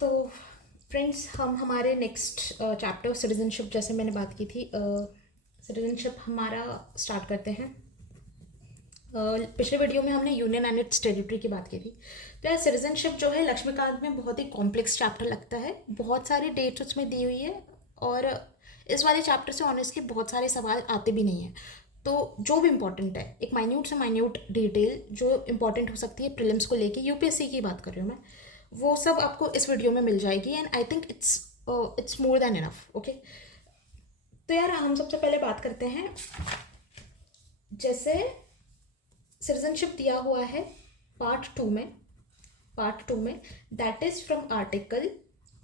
तो फ्रेंड्स, हम हमारे नेक्स्ट चैप्टर सिटीजनशिप, जैसे मैंने बात की थी, सिटीजनशिप हमारा स्टार्ट करते हैं। पिछले वीडियो में हमने यूनियन एंड इट्स टेरिटरी की बात की थी। तो यार, सिटीजनशिप जो है लक्ष्मीकांत में बहुत ही कॉम्प्लेक्स चैप्टर लगता है। बहुत सारी डेट्स उसमें दी हुई है और इस वाले चैप्टर से ऑनेस्टली बहुत सारे सवाल आते भी नहीं हैं। तो जो भी इम्पोर्टेंट है, एक माइन्यूट से माइन्यूट डिटेल जो इम्पोर्टेंट हो सकती है प्रीलिम्स को लेके, यूपीएससी की बात कर रही हूँ मैं, वो सब आपको इस वीडियो में मिल जाएगी। And I think it's more than enough. Okay, तो यार हम सबसे पहले बात करते हैं। जैसे सिटीजनशिप दिया हुआ है पार्ट 2 में that is from article,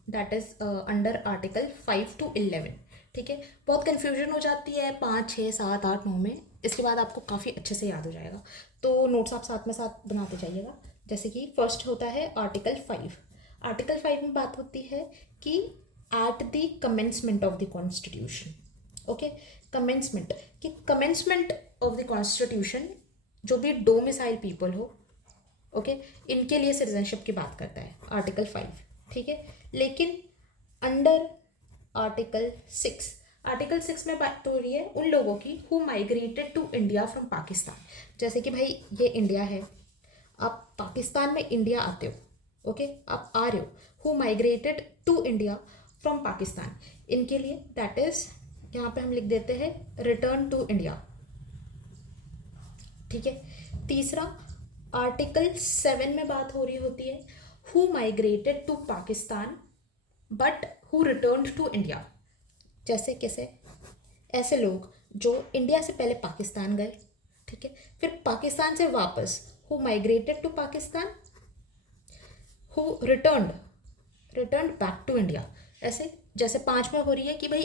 that is under article 5 to 11। ठीक है, बहुत कन्फ्यूजन हो जाती है 5, 6, 7, 8, 9 में। इसके बाद आपको काफ़ी अच्छे से याद हो जाएगा, तो नोट्स आप साथ बनाते जाइएगा। जैसे कि फर्स्ट होता है आर्टिकल 5। आर्टिकल 5 में बात होती है कि at the commencement of the constitution. Okay, commencement, कि कमेंसमेंट ऑफ द कॉन्स्टिट्यूशन जो भी डोमिसाइल पीपल हो, ओके, इनके लिए सिटीजनशिप की बात करता है आर्टिकल 5। ठीक है, लेकिन अंडर आर्टिकल 6, आर्टिकल 6 में बात हो रही है उन लोगों की who migrated to India from Pakistan. जैसे कि भाई ये इंडिया है, आप पाकिस्तान में इंडिया आते हो, ओके, आप आ रहे हो, who migrated to India from Pakistan, इनके लिए दैट इज, यहाँ पे हम लिख देते हैं रिटर्न टू इंडिया। ठीक है, तीसरा आर्टिकल 7 में बात हो रही होती है who migrated to Pakistan but who return to India. जैसे कैसे, ऐसे लोग जो इंडिया से पहले पाकिस्तान गए, ठीक है, फिर पाकिस्तान से वापस, who migrated to Pakistan, who return back to India. ऐसे जैसे 5 में हो रही है कि भाई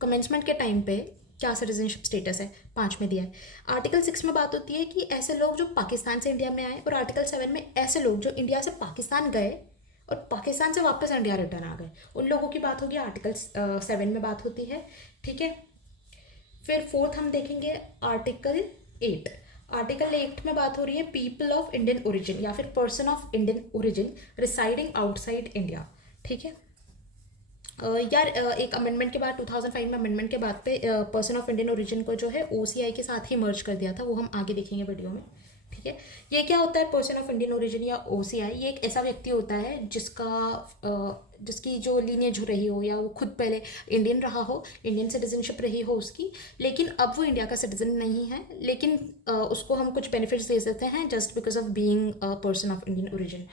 कमेंसमेंट के टाइम पे क्या सिटीजनशिप स्टेटस है, 5 में दिया है। आर्टिकल 6 में बात होती है कि ऐसे लोग जो पाकिस्तान से इंडिया में आए, और आर्टिकल 7 में ऐसे लोग जो इंडिया से पाकिस्तान गए और पाकिस्तान से वापस इंडिया रिटर्न आ गए, उन लोगों की बात होगी आर्टिकल 7 में बात होती है। ठीक है, फिर फोर्थ हम देखेंगे आर्टिकल 8। आर्टिकल 8 में बात हो रही है पीपल ऑफ इंडियन ओरिजिन या फिर person of Indian origin residing outside India. ठीक है, यार एक अमेंडमेंट के बाद 2005 में अमेंडमेंट के बाद पे पर्सन ऑफ इंडियन ओरिजिन को जो है ओसीआई के साथ ही मर्ज कर दिया था, वो हम आगे देखेंगे वीडियो में। ठीक है, ये क्या होता है पर्सन ऑफ इंडियन ओरिजिन या ओसीआई? ये एक ऐसा व्यक्ति होता है जिसकी जो लीनिएज रही हो, या वो खुद पहले इंडियन रहा हो, इंडियन सिटीजनशिप रही हो उसकी, लेकिन अब वो इंडिया का सिटीजन नहीं है, लेकिन उसको हम कुछ बेनिफिट्स दे सकते हैं just because of being person of Indian origin.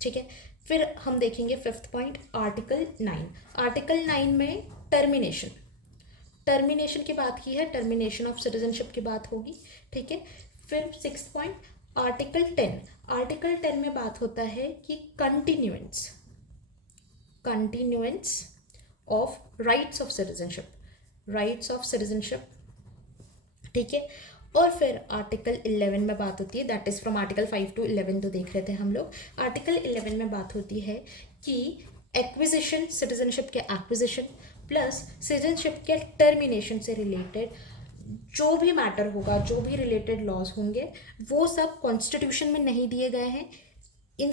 ठीक है, फिर हम देखेंगे फिफ्थ पॉइंट आर्टिकल 9। आर्टिकल 9 में टर्मिनेशन की बात की है, टर्मिनेशन ऑफ सिटीजनशिप की बात होगी। ठीक है, फिर सिक्स्थ पॉइंट आर्टिकल 10 में बात होता है कि continuance of rights of citizenship. ठीक है, और फिर आर्टिकल 11 में बात होती है, that is from article 5 to 11 तो देख रहे थे हम लोग। आर्टिकल 11 में बात होती है कि एक्विजिशन, सिटीजनशिप के एक्विजिशन प्लस सिटीजनशिप के टर्मिनेशन से रिलेटेड जो भी मैटर होगा, जो भी रिलेटेड लॉज होंगे, वो सब कॉन्स्टिट्यूशन में नहीं दिए गए हैं। इन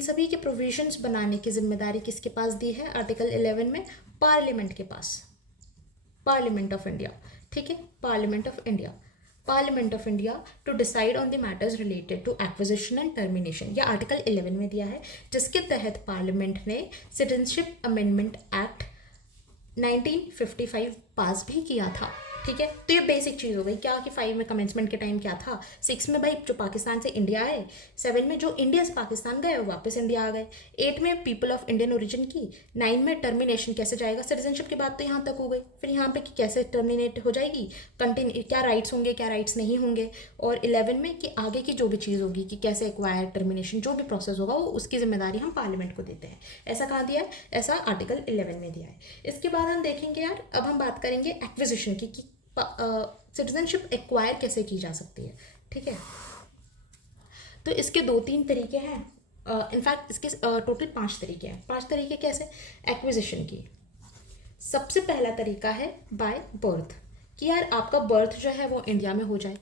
सभी के प्रोविजंस बनाने की जिम्मेदारी किसके पास दी है आर्टिकल 11 में? पार्लियामेंट के पास, पार्लियामेंट ऑफ इंडिया। ठीक है, parliament of India to decide on the matters related to acquisition and termination, यह आर्टिकल 11 में दिया है, जिसके तहत पार्लियामेंट ने सिटीजनशिप अमेंडमेंट एक्ट 1955 पास भी किया था। ठीक है, तो ये बेसिक चीज़ हो गई क्या कि 5 में कमेंसमेंट के टाइम क्या था, 6 में भाई जो पाकिस्तान से इंडिया आए, 7 में जो इंडिया से पाकिस्तान गए वापस इंडिया आ गए, 8 में पीपल ऑफ इंडियन ओरिजिन की, 9 में टर्मिनेशन कैसे जाएगा, सिटीजनशिप की बात तो यहाँ तक हो गई, फिर यहाँ पे कि कैसे टर्मिनेट हो जाएगी, कंटिन्यू क्या राइट्स होंगे क्या राइट्स नहीं होंगे, और 11 में कि आगे की जो भी चीज़ होगी कि कैसे एक्वायर, टर्मिनेशन, जो भी प्रोसेस होगा वो उसकी जिम्मेदारी हम पार्लियामेंट को देते हैं। ऐसा कहाँ दिया है? ऐसा आर्टिकल 11 में दिया है। इसके बाद हम देखेंगे यार, अब हम बात करेंगे एक्विजिशन की कि सिटीजनशिप एक्वायर कैसे की जा सकती है। ठीक है, तो इसके 2-3 तरीके हैं, इनफैक्ट इसके टोटल 5 तरीके हैं। 5 तरीके कैसे एक्विजिशन की? सबसे पहला तरीका है बाय बर्थ, कि यार आपका बर्थ जो है वो इंडिया में हो जाए।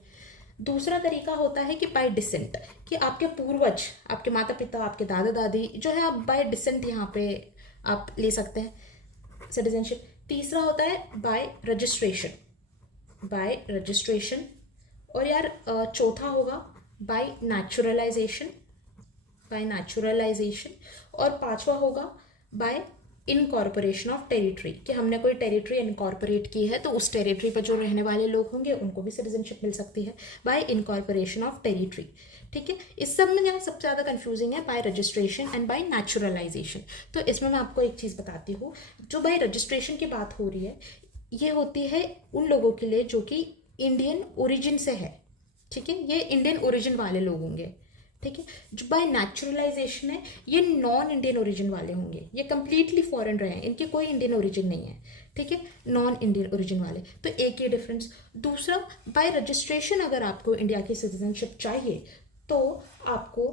दूसरा तरीका होता है कि बाय डिसेंट, कि आपके पूर्वज, आपके माता पिता, आपके दादा दादी जो है, आप बाय डिसेंट यहाँ पे आप ले सकते हैं सिटीजनशिप। तीसरा होता है बाय रजिस्ट्रेशन, बाय रजिस्ट्रेशन। और यार चौथा होगा बाय नेचुरलाइजेशन, बाय नेचुरलाइजेशन। और पांचवा होगा बाय इनकॉर्पोरेशन ऑफ टेरिटरी, कि हमने कोई टेरिटरी इनकॉर्पोरेट की है तो उस टेरिटरी पर जो रहने वाले लोग होंगे उनको भी सिटीजनशिप मिल सकती है बाय इनकॉर्पोरेशन ऑफ टेरिटरी। ठीक है, इस सब में यहाँ सबसे ज़्यादा कंफ्यूजिंग है bye registration and bye naturalisation. तो इसमें मैं आपको एक चीज़ बताती हूँ, जो बाय रजिस्ट्रेशन की बात हो रही है ये होती है उन लोगों के लिए जो कि इंडियन ओरिजिन से है। ठीक है, ये इंडियन ओरिजिन वाले लोग होंगे। ठीक है, जो बाय नेचुरलाइजेशन है ये नॉन इंडियन ओरिजिन वाले होंगे, ये कंप्लीटली फॉरेन रहे हैं, इनकी कोई इंडियन ओरिजिन नहीं है। ठीक है, नॉन इंडियन ओरिजिन वाले, तो एक ये डिफरेंस। दूसरा, बाय रजिस्ट्रेशन अगर आपको इंडिया की सिटीजनशिप चाहिए तो आपको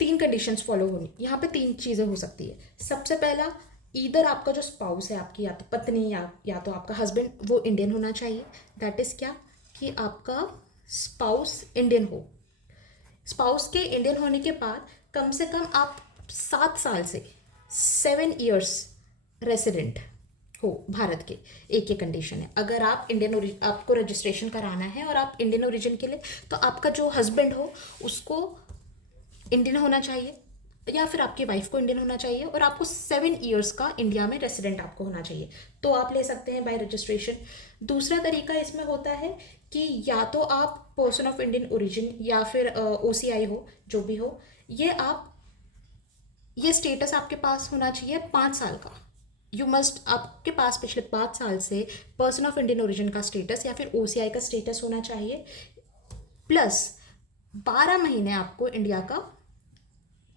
3 कंडीशंस फॉलो होनी, यहाँ पे 3 चीज़ें हो सकती है। सबसे पहला, इधर आपका जो स्पाउस है, आपकी या तो पत्नी या तो आपका हस्बैंड, वो इंडियन होना चाहिए। दैट इज़ क्या, कि आपका स्पाउस इंडियन हो। स्पाउस के इंडियन होने के बाद कम से कम आप 7 साल से 7 ईयर्स रेसिडेंट हो भारत के। एक ये कंडीशन है। अगर आप आपको रजिस्ट्रेशन कराना है और आप इंडियन ओरिजिन के लिए, तो आपका जो हस्बैंड हो उसको इंडियन होना चाहिए या फिर आपकी वाइफ को इंडियन होना चाहिए, और आपको 7 ईयर्स का इंडिया में रेसिडेंट आपको होना चाहिए, तो आप ले सकते हैं बाय रजिस्ट्रेशन। दूसरा तरीका इसमें होता है कि या तो आप पर्सन ऑफ इंडियन ओरिजिन या फिर OCI हो, जो भी हो, ये स्टेटस आपके पास होना चाहिए 5 साल का। यू मस्ट, आपके पास पिछले 5 साल से पर्सन ऑफ इंडियन ओरिजिन का स्टेटस या फिर OCI का स्टेटस होना चाहिए, प्लस 12 महीने आपको इंडिया का,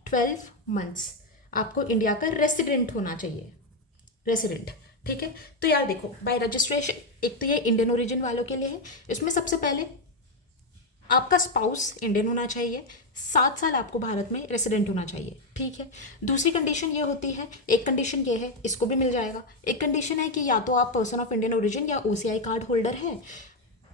12 मंथ्स आपको इंडिया का रेसिडेंट होना चाहिए, रेसिडेंट। ठीक है, तो यार देखो, बाय रजिस्ट्रेशन एक तो ये इंडियन ओरिजिन वालों के लिए है। इसमें सबसे पहले आपका स्पाउस इंडियन होना चाहिए, 7 साल आपको भारत में रेसिडेंट होना चाहिए। ठीक है, दूसरी कंडीशन ये होती है, एक कंडीशन ये है, इसको भी मिल जाएगा। एक कंडीशन है कि या तो आप पर्सन ऑफ इंडियन ओरिजिन या OCI कार्ड होल्डर हैं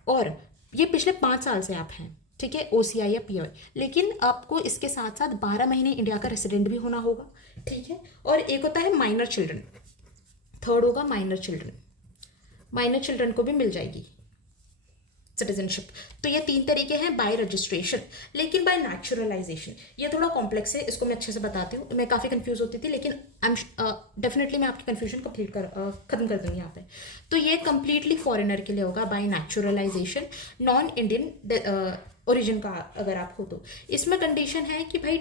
और ये पिछले 5 साल से आप हैं। ठीक है, OCI या PI, लेकिन आपको इसके साथ साथ 12 महीने इंडिया का रेसिडेंट भी होना होगा। ठीक है, और एक होता है माइनर चिल्ड्रन, थर्ड होगा माइनर चिल्ड्रन। माइनर चिल्ड्रन को भी मिल जाएगी सिटीजनशिप। तो ये 3 तरीके हैं बाय रजिस्ट्रेशन। लेकिन बाय नेचुरलाइजेशन ये थोड़ा कॉम्प्लेक्स है, इसको मैं अच्छे से बताती हूँ। मैं काफ़ी कंफ्यूज होती थी, लेकिन डेफिनेटली मैं आपकी कन्फ्यूजन खत्म कर दूँगी यहाँ पे। तो ये कंप्लीटली फॉरेनर के लिए होगा bye naturalisation, non Indian origin का अगर आप हो तो। इसमें कंडीशन है कि भाई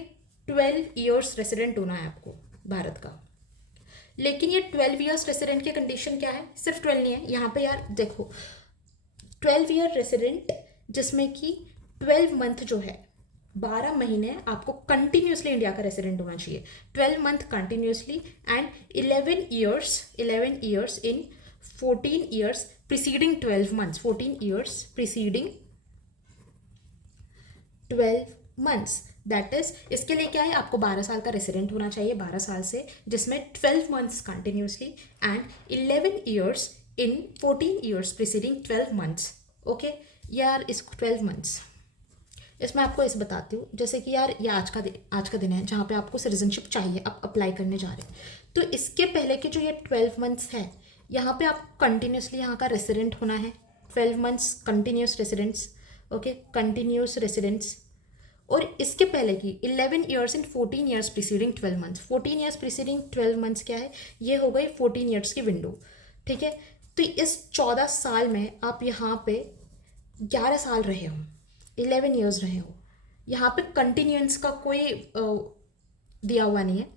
12 ईयर्स रेसिडेंट होना है आपको भारत का। लेकिन ये 12 ईयर्स रेसिडेंट की कंडीशन क्या है, सिर्फ 12 नहीं है यहाँ पे यार। देखो, 12 ईयर रेसिडेंट जिसमें कि 12 मंथ जो है, 12 महीने आपको कंटिन्यूसली इंडिया का रेसिडेंट होना चाहिए, 12 month continuously, and 11 years in 14 years preceding 12 months, 14 years preceding 12 months. That is, इसके लिए क्या है, आपको 12 साल का रेसिडेंट होना चाहिए, 12 साल से, जिसमें 12 months continuously and 11 years in 14 years preceding 12 months. Okay यार, इस 12 मंथ्स इसमें आपको इस बताती हूँ, जैसे कि यार ये आज का दिन है जहाँ पे आपको सिटीजनशिप चाहिए, आप अप्लाई करने जा रहे हैं। तो इसके पहले के जो ये 12 मंथ्स है, यहाँ पे आपको कंटिन्यूसली यहाँ का रेसिडेंट होना है, 12 months continuous residents. Okay, continuous residents. और इसके पहले की 11 years in 14 years preceding 12 months, 14 years preceding 12 months क्या है, ये हो गई 14 ईयर्स की विंडो। ठीक है, तो इस 14 साल में आप यहाँ पे 11 साल रहे हो, 11 ईयर्स रहे हो, यहाँ पे कंटिन्यूंस का कोई दिया हुआ नहीं है।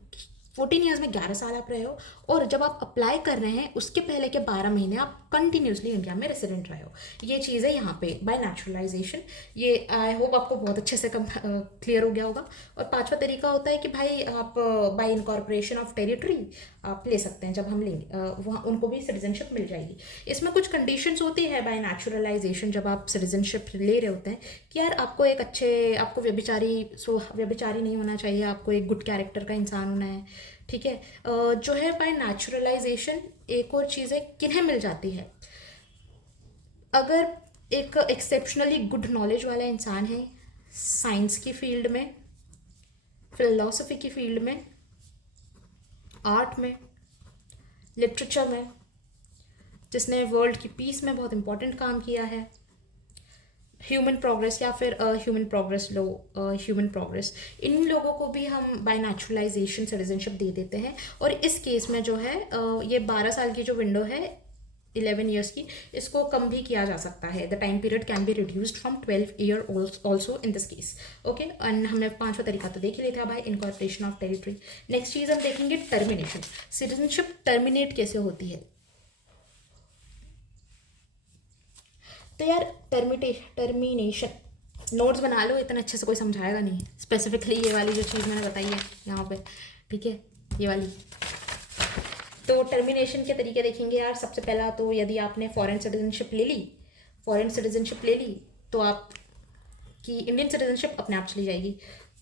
14 ईयर्स में 11 साल आप रहे हो, और जब आप अप्लाई कर रहे हैं उसके पहले के 12 महीने आप कंटिन्यूसली इंडिया में रेसिडेंट रहे हो। ये चीज़ है यहाँ पे बाय नेचुरलाइजेशन। ये आई होप आपको बहुत अच्छे से क्लियर हो गया होगा। और पांचवा तरीका होता है कि भाई आप बाय इनकॉर्पोरेशन ऑफ टेरिटरी आप ले सकते हैं, जब हम लेंगे वहाँ उनको भी सिटीजनशिप मिल जाएगी। इसमें कुछ कंडीशंस होती है बाय नेचुरलाइजेशन, जब आप सिटीजनशिप ले रहे होते हैं, कि यार आपको व्यभिचारी नहीं होना चाहिए, आपको एक गुड कैरेक्टर का इंसान होना है। ठीक है, जो है बाय नेचुरलाइजेशन एक और चीज़ है किन्हें मिल जाती है, अगर एक एक्सेप्शनली गुड नॉलेज वाला इंसान है साइंस की फील्ड में, फिलोसफी की फील्ड में, आर्ट में, लिटरेचर में, जिसने वर्ल्ड की पीस में बहुत इंपॉर्टेंट काम किया है, ह्यूमन प्रोग्रेस या फिर ह्यूमन प्रोग्रेस लो, ह्यूमन प्रोग्रेस, इन लोगों को भी हम बाय नेचुरलाइजेशन सिटीजनशिप दे देते हैं। और इस केस में जो है ये 12 साल की जो विंडो है 11 ईयर्स की, इसको कम भी किया जा सकता है। The time period can be reduced from 12 year also in this case. Okay, and हमने 5वां तरीका तो देख ही लिया था भाई, इनकॉर्पोरेशन ऑफ टेरिटरी। नेक्स्ट चीज़ हम देखेंगे टर्मिनेशन। सिटीजनशिप टर्मिनेट कैसे होती है? तो यार टर्मिनेशन नोट्स बना लो, इतना अच्छे से कोई समझाएगा नहीं, स्पेसिफिकली ये वाली जो चीज़ मैंने बताई है यहाँ पे, ठीक है, ये वाली। तो टर्मिनेशन के तरीके देखेंगे यार। सबसे पहला तो यदि आपने फॉरेन सिटीजनशिप ले ली तो आपकी इंडियन सिटीजनशिप अपने आप चली जाएगी।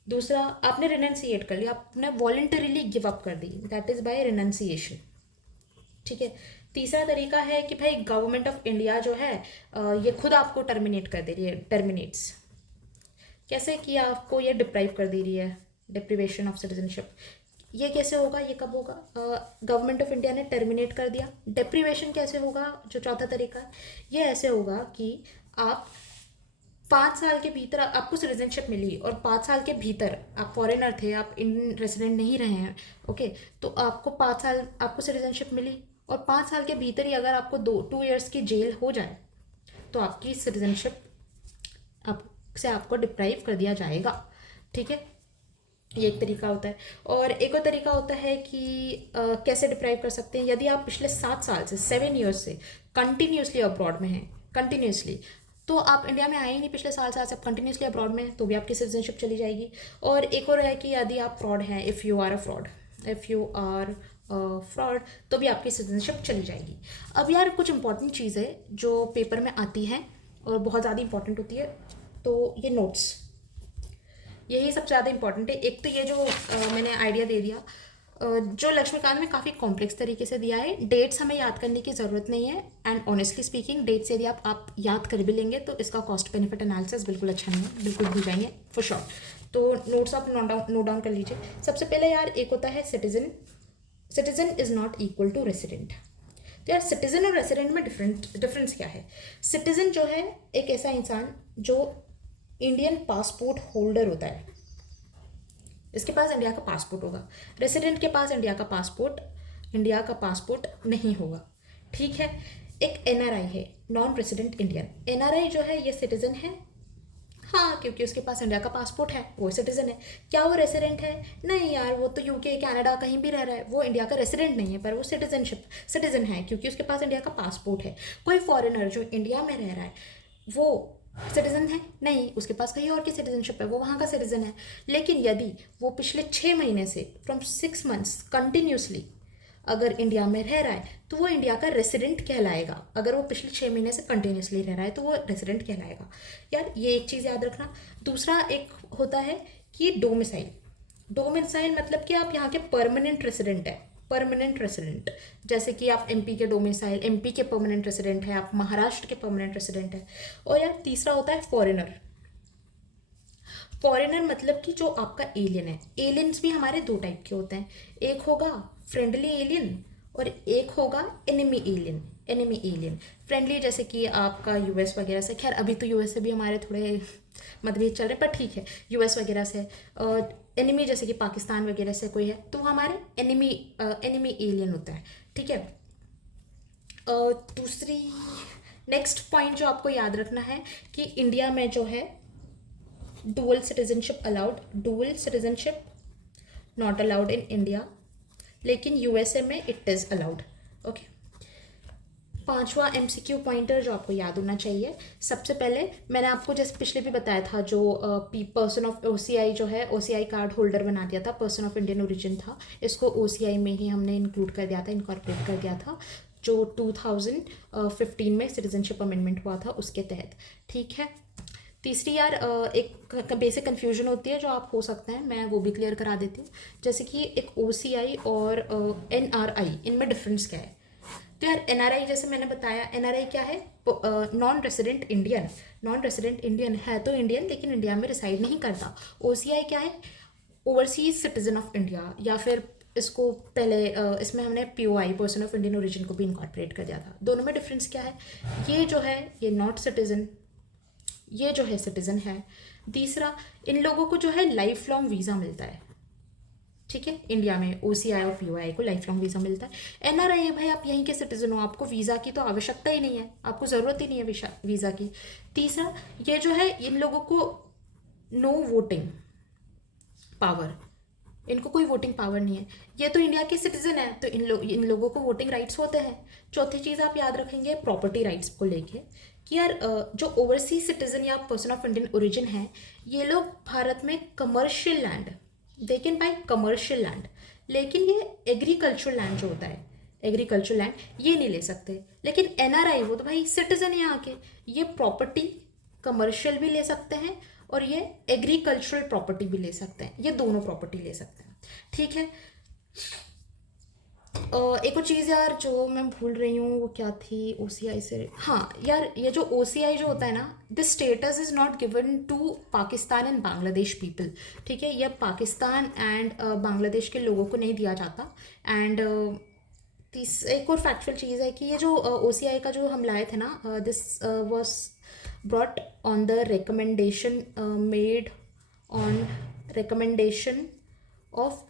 दूसरा, आपने रिनंसिएट कर लिया, आपने वॉलंटरीली गिव अप कर दी, दैट इज़ बाय रिनंसिएशन, ठीक है। तीसरा तरीका है कि भाई गवर्नमेंट ऑफ इंडिया जो है ये खुद आपको टर्मिनेट कर दे रही है, टर्मिनेट्स कैसे कि आपको ये डिप्राइव कर दे रही है, डिप्रीवेशन ऑफ सिटीजनशिप। ये कैसे होगा, ये कब होगा? गवर्नमेंट ऑफ इंडिया ने टर्मिनेट कर दिया। डिप्रीवेशन कैसे होगा, जो चौथा तरीका है, ये ऐसे होगा कि आप 5 साल के भीतर आपको सिटीजनशिप मिली और 5 साल के भीतर आप फॉरेनर थे, आप इंडियन रेसिडेंट नहीं रहे हैं, ओके, तो आपको 5 साल आपको सिटीजनशिप मिली और 5 साल के भीतर ही अगर आपको 2 ईयर्स की जेल हो जाए तो आपकी सिटीजनशिप से आपको डिप्राइव कर दिया जाएगा, ठीक है। ये एक तरीका होता है। और एक और तरीका होता है कि कैसे डिप्राइव कर सकते हैं, यदि आप पिछले 7 साल से 7 ईयर्स से कंटिन्यूसली अब्रॉड में हैं, कंटिन्यूसली, तो आप इंडिया में आए ही नहीं पिछले साल से आप कंटिन्यूसली अब्रॉड में हैं, तो भी आपकी सिटीजनशिप चली जाएगी। और एक और है कि यदि आप फ्रॉड हैं, इफ़ यू आर फ्रॉड, तो भी आपकी सिटीजनशिप चली जाएगी। अब यार कुछ इंपॉर्टेंट चीज़ है जो पेपर में आती है और बहुत ज़्यादा इंपॉर्टेंट होती है, तो ये नोट्स, यही सबसे ज़्यादा इंपॉर्टेंट है। एक तो ये जो मैंने आइडिया दे दिया, जो लक्ष्मीकांत में काफ़ी कॉम्प्लेक्स तरीके से दिया है, डेट्स हमें याद करने की ज़रूरत नहीं है। एंड ऑनेस्टली स्पीकिंग, डेट्स यदि आप याद कर भी लेंगे तो इसका कॉस्ट बेनिफिट एनालिसिस बिल्कुल अच्छा नहीं है, बिल्कुल भूल जाएंगे फॉर श्योर। तो नोट्स आप नोट डाउन कर लीजिए। सबसे पहले यार एक होता है citizen is not equal to resident. तो यार सिटीजन और रेसिडेंट में डिफरेंस क्या है? सिटीजन जो है एक ऐसा इंसान जो इंडियन पासपोर्ट होल्डर होता है, इसके पास इंडिया का पासपोर्ट होगा। रेसिडेंट के पास इंडिया का पासपोर्ट नहीं होगा, ठीक है। एक एनआरआई है, नॉन रेसिडेंट इंडियन। एनआरआई जो है ये सिटीजन है, हाँ, क्योंकि उसके पास इंडिया का पासपोर्ट है, वो सिटीजन है। क्या वो रेसिडेंट है? नहीं यार, वो तो यूके, कनाडा कहीं भी रह रहा है, वो इंडिया का रेसिडेंट नहीं है, पर वो सिटीजन है क्योंकि उसके पास इंडिया का पासपोर्ट है। कोई फॉरेनर जो इंडिया में रह रहा है वो सिटीजन है? नहीं, उसके पास कहीं और की सिटीजनशिप है, वो वहाँ का सिटीजन है। लेकिन यदि वो पिछले 6 महीने से फ्रॉम 6 मंथ्स कंटिन्यूसली अगर इंडिया में रह रहा है तो वो इंडिया का रेसिडेंट कहलाएगा। अगर वो पिछले 6 महीने से कंटिन्यूसली रह रहा है तो वो रेसिडेंट कहलाएगा। यार ये एक चीज़ याद रखना। दूसरा एक होता है कि डोमिसाइल मतलब कि आप यहाँ के परमानेंट रेसिडेंट, जैसे कि आप एमपी के परमानेंट रेसिडेंट है, आप महाराष्ट्र के परमानेंट रेसिडेंट है। और यार तीसरा होता है फॉरेनर मतलब कि जो आपका एलियन है। एलियंस भी हमारे 2 टाइप के होते हैं, एक होगा फ्रेंडली एलियन और एक होगा एनिमी एलियन। फ्रेंडली जैसे कि आपका यूएस वगैरह से, खैर अभी तो यूएस से भी हमारे थोड़े मतभेद चल रहे हैं, पर ठीक है, यूएस वगैरह से। एनिमी जैसे कि पाकिस्तान वगैरह से कोई है तो हमारे एनिमी एलियन होता है, ठीक है। दूसरी नेक्स्ट पॉइंट जो आपको याद रखना है कि इंडिया में जो है dual citizenship not allowed in India, लेकिन यूएसए में इट इज़ अलाउड, ओके। 5वां एमसीक्यू पॉइंटर जो आपको याद होना चाहिए, सबसे पहले मैंने आपको जैसे पिछले भी बताया था, जो पर्सन ऑफ ओसीआई जो है, ओसीआई कार्ड होल्डर बना दिया था, पर्सन ऑफ इंडियन ओरिजिन था, इसको ओसीआई में ही हमने इंक्लूड कर दिया था, इनकॉर्पोरेट कर दिया था, जो 2015 में सिटीजनशिप अमेंडमेंट हुआ था उसके तहत, ठीक है। तीसरी यार एक बेसिक कन्फ्यूजन होती है जो आप हो सकते हैं, मैं वो भी क्लियर करा देती हूँ। जैसे कि एक ओसीआई और एनआरआई, इनमें डिफरेंस क्या है? तो यार एनआरआई जैसे मैंने बताया, एनआरआई क्या है? Non resident Indian. Non resident Indian है तो इंडियन, लेकिन इंडिया में रिसाइड नहीं करता। ओसीआई क्या है? ओवरसीज सिटीजन ऑफ इंडिया, या फिर इसको पहले इसमें हमने POI, person of Indian origin को भी इनकॉर्पोरेट कर दिया था। दोनों में डिफरेंस क्या है? ये जो है ये नॉट सिटीजन, ये जो है सिटीजन है। तीसरा, इन लोगों को जो है लाइफ लॉन्ग वीज़ा मिलता है, ठीक है। इंडिया में ओसीआई और पीओआई को लाइफ लॉन्ग वीज़ा मिलता है। एनआरआई है भाई, आप यहीं के सिटीजन हो, आपको वीज़ा की तो आवश्यकता ही नहीं है, आपको ज़रूरत ही नहीं है वीज़ा की। तीसरा, ये जो है इन लोगों को नो वोटिंग पावर, इनको कोई वोटिंग पावर नहीं है। ये तो इंडिया के सिटीजन है, तो इन लोगों को वोटिंग राइट्स होते हैं। चौथी चीज़ आप याद रखेंगे प्रॉपर्टी राइट्स को लेके, कि यार जो ओवरसीज सिटीजन या पर्सन ऑफ इंडियन ओरिजिन है, ये लोग भारत में commercial land, they can buy commercial land, लेकिन ये एग्रीकल्चरल लैंड जो होता है, एग्रीकल्चरल लैंड, ये नहीं ले सकते। लेकिन एनआरआई, वो तो भाई सिटीजन है यहाँ के, ये प्रॉपर्टी कमर्शियल भी ले सकते हैं और ये एग्रीकल्चरल प्रॉपर्टी भी ले सकते हैं, ये दोनों प्रॉपर्टी ले सकते हैं, ठीक है। एक और चीज़ यार जो मैं भूल रही हूँ, वो क्या थी ओसीआई से? हाँ यार, ये जो ओसीआई जो होता है ना, this status is not given to Pakistan and Bangladesh people, ठीक है। यह पाकिस्तान एंड बांग्लादेश के लोगों को नहीं दिया जाता। एंड एक और फैक्चुअल चीज़ है कि ये जो ओसीआई का जो हम लाए थे ना, this was brought on the recommendation made on recommendation of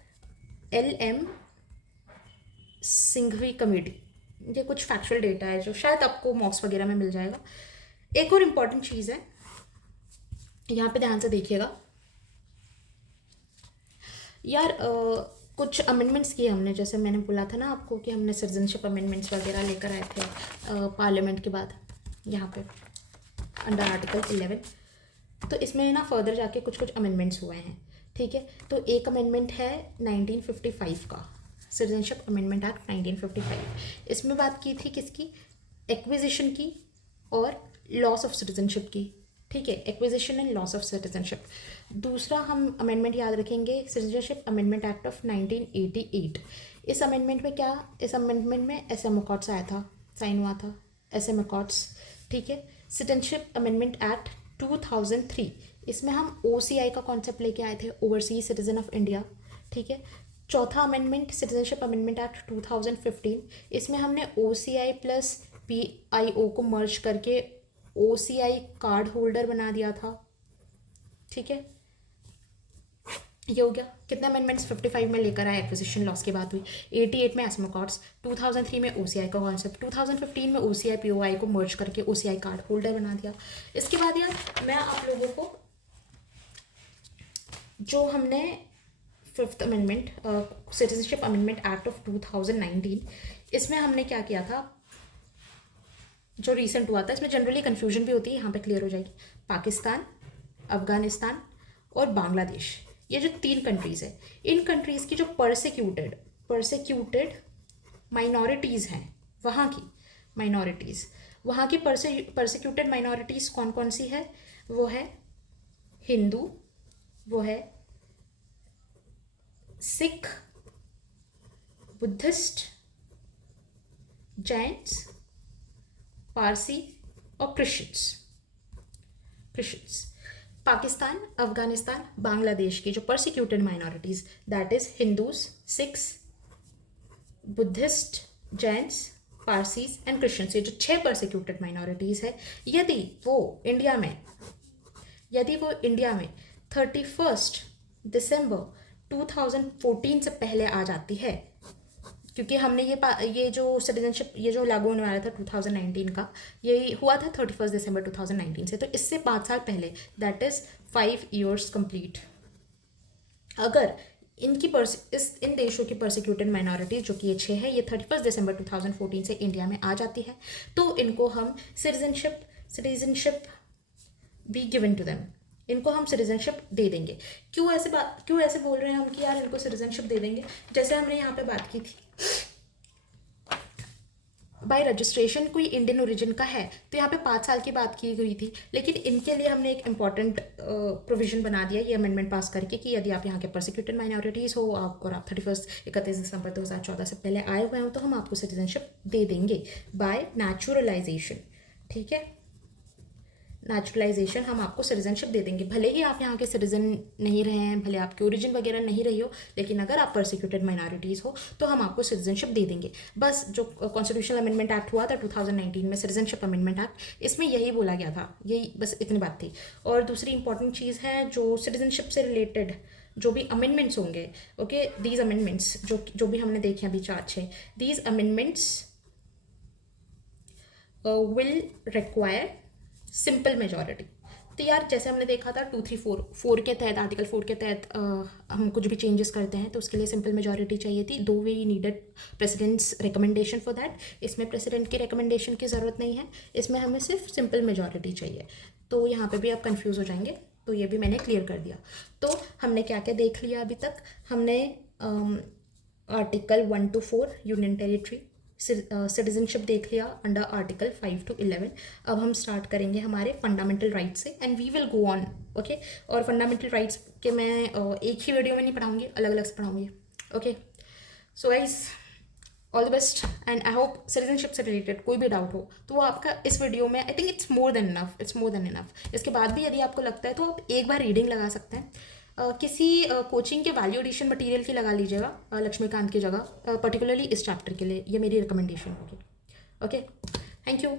LM Singhvi committee. ये कुछ फैक्चुअल डेटा है जो शायद आपको मॉक्स वगैरह में मिल जाएगा। एक और इम्पॉर्टेंट चीज़ है, यहाँ पे ध्यान से देखिएगा यार, कुछ अमेंडमेंट्स किए हमने, जैसे मैंने बोला था ना आपको कि हमने सिटीजनशिप अमेंडमेंट्स वगैरह लेकर आए थे पार्लियामेंट के बाद, यहाँ पे अंडर आर्टिकल 11। तो इसमें ना फर्दर जाके कुछ कुछ अमेंडमेंट्स हुए हैं, ठीक है। तो एक अमेंडमेंट है 1955 का, सिटीजनशिप अमेंडमेंट एक्ट 1955। इसमें बात की थी किसकी? एक्विजिशन की और लॉस ऑफ सिटीजनशिप की, ठीक है, acquisition and loss of citizenship. दूसरा हम अमेंडमेंट याद रखेंगे, सिटीजनशिप अमेंडमेंट एक्ट ऑफ 1988। इस अमेंडमेंट में क्या, इस अमेंडमेंट में SM अकॉर्ड्स आया था, साइन हुआ था SM अकॉर्ड्स, ठीक है। सिटीजनशिप अमेंडमेंट एक्ट 2003, इसमें हम OCI का कॉन्सेप्ट लेके आए थे, ओवरसीज सिटीजन ऑफ इंडिया, ठीक है। चौथा अमेंडमेंट सिटीजनशिप अमेंडमेंट एक्ट 2015, इसमें हमने OCI प्लस PIO को मर्ज करके OCI कार्ड होल्डर बना दिया था, ठीक है। ये हो गया। कितने अमेंडमेंट्स? 55 में लेकर आए, एक्विजिशन लॉस की बात हुई। 88 में एसएम अकॉर्ड्स, 2003 में OCI का कॉन्सेप्ट, 2015 में OCI POI को मर्ज करके OCI कार्ड होल्डर बना दिया। इसके बाद यार मैं आप लोगों को जो हमने 5th amendment citizenship amendment act of 2019, इसमें हमने क्या किया था, जो रिसेंट हुआ था, इसमें जनरली कन्फ्यूजन भी होती है, यहाँ पे क्लियर हो जाएगी। पाकिस्तान, अफगानिस्तान और बांग्लादेश, ये जो 3 कंट्रीज़ है, इन कंट्रीज़ की जो परसिक्यूटेड माइनॉरिटीज़ हैं, वहाँ की माइनॉरिटीज़, वहाँ की परसिक्यूटेड माइनॉरिटीज़ कौन कौन सी है? वो है हिंदू, वो है सिख, बुद्धिस्ट, जैन्स, पारसी और क्रिश्चियंस। पाकिस्तान, अफगानिस्तान, बांग्लादेश की जो persecuted minorities, that is Hindus, Sikhs, Buddhist, Jains, Parsis and Christians, ये जो 6 परसिक्यूटेड माइनॉरिटीज़ है, यदि वो इंडिया में 31 दिसंबर 2014 से पहले आ जाती है, क्योंकि हमने ये जो सिटीजनशिप ये जो लागू होने वाला था 2019 का, ये हुआ था 31 दिसंबर 2019 से, तो इससे 5 साल पहले, दैट इज़ 5 years कंप्लीट। अगर इन देशों की परसिक्यूटेड माइनॉरिटीज जो कि ये 6 है, ये 31 दिसंबर 2014 से इंडिया में आ जाती है, तो इनको हम citizenship be given to them, इनको हम सिटीजनशिप दे देंगे। क्यों ऐसे बोल रहे हैं हम कि यार इनको सिटीजनशिप दे देंगे? जैसे हमने यहाँ पे बात की थी बाय रजिस्ट्रेशन कोई इंडियन ओरिजिन का है तो यहाँ पे 5 साल की बात की गई थी, लेकिन इनके लिए हमने एक इम्पॉर्टेंट प्रोविजन बना दिया ये अमेंडमेंट पास करके कि यदि आप यहाँ के परसिक्यूटेड माइनॉरिटीज़ हो और आप 31 दिसंबर 2014 से पहले आए हुए हो तो हम आपको सिटीजनशिप दे देंगे बाय नेचुरलाइजेशन। ठीक है, नेचुरलाइजेशन हम आपको सिटीजनशिप दे देंगे, भले ही आप यहाँ के सिटीजन नहीं रहे हैं, भले आपके ओरिजिन वगैरह नहीं रही हो, लेकिन अगर आप परसिक्यूटेड माइनॉरिटीज़ हो तो हम आपको सिटीजनशिप दे देंगे। बस जो कॉन्स्टिट्यूशनल अमेंडमेंट एक्ट हुआ था 2019 में, सिटीजनशिप अमेंडमेंट एक्ट, इसमें यही बोला गया था, यही बस इतनी बात थी। और दूसरी इंपॉर्टेंट चीज़ है जो सिटीजनशिप से रिलेटेड जो भी अमेंडमेंट्स होंगे, ओके, दीज अमेंडमेंट्स जो भी हमने देखे अभी 4-6, these amendments will require simple majority. तो यार जैसे हमने देखा था 234 के तहत, आर्टिकल 4 के तहत हम कुछ भी चेंजेस करते हैं तो उसके लिए सिंपल मेजॉरिटी चाहिए थी, though we needed president's recommendation for that. इसमें प्रेसिडेंट की रिकमेंडेशन की ज़रूरत नहीं है, इसमें हमें सिर्फ सिंपल मेजॉरिटी चाहिए। तो यहाँ पे भी आप कंफ्यूज हो जाएंगे, तो ये भी मैंने क्लियर कर दिया। तो हमने क्या क्या देख लिया अभी तक, हमने article 1 to 4 union territory citizenship देख लिया अंडर आर्टिकल 5 to 11। अब हम स्टार्ट करेंगे हमारे फंडामेंटल राइट्स से and we will go on, okay. और फंडामेंटल राइट्स के मैं एक ही वीडियो में नहीं पढ़ाऊंगी, अलग अलग से पढ़ाऊंगी, okay. So guys, all the best and I hope citizenship से रिलेटेड कोई भी डाउट हो तो वो आपका इस वीडियो में, I think it's more than enough, it's more than enough. इसके बाद भी यदि आपको लगता है तो आप एक बार रीडिंग लगा सकते हैं, किसी कोचिंग के वैल्यू एडिशन मटेरियल की लगा लीजिएगा लक्ष्मीकांत की जगह, पर्टिकुलरली इस चैप्टर के लिए, ये मेरी रिकमेंडेशन होगी, ओके। Thank you.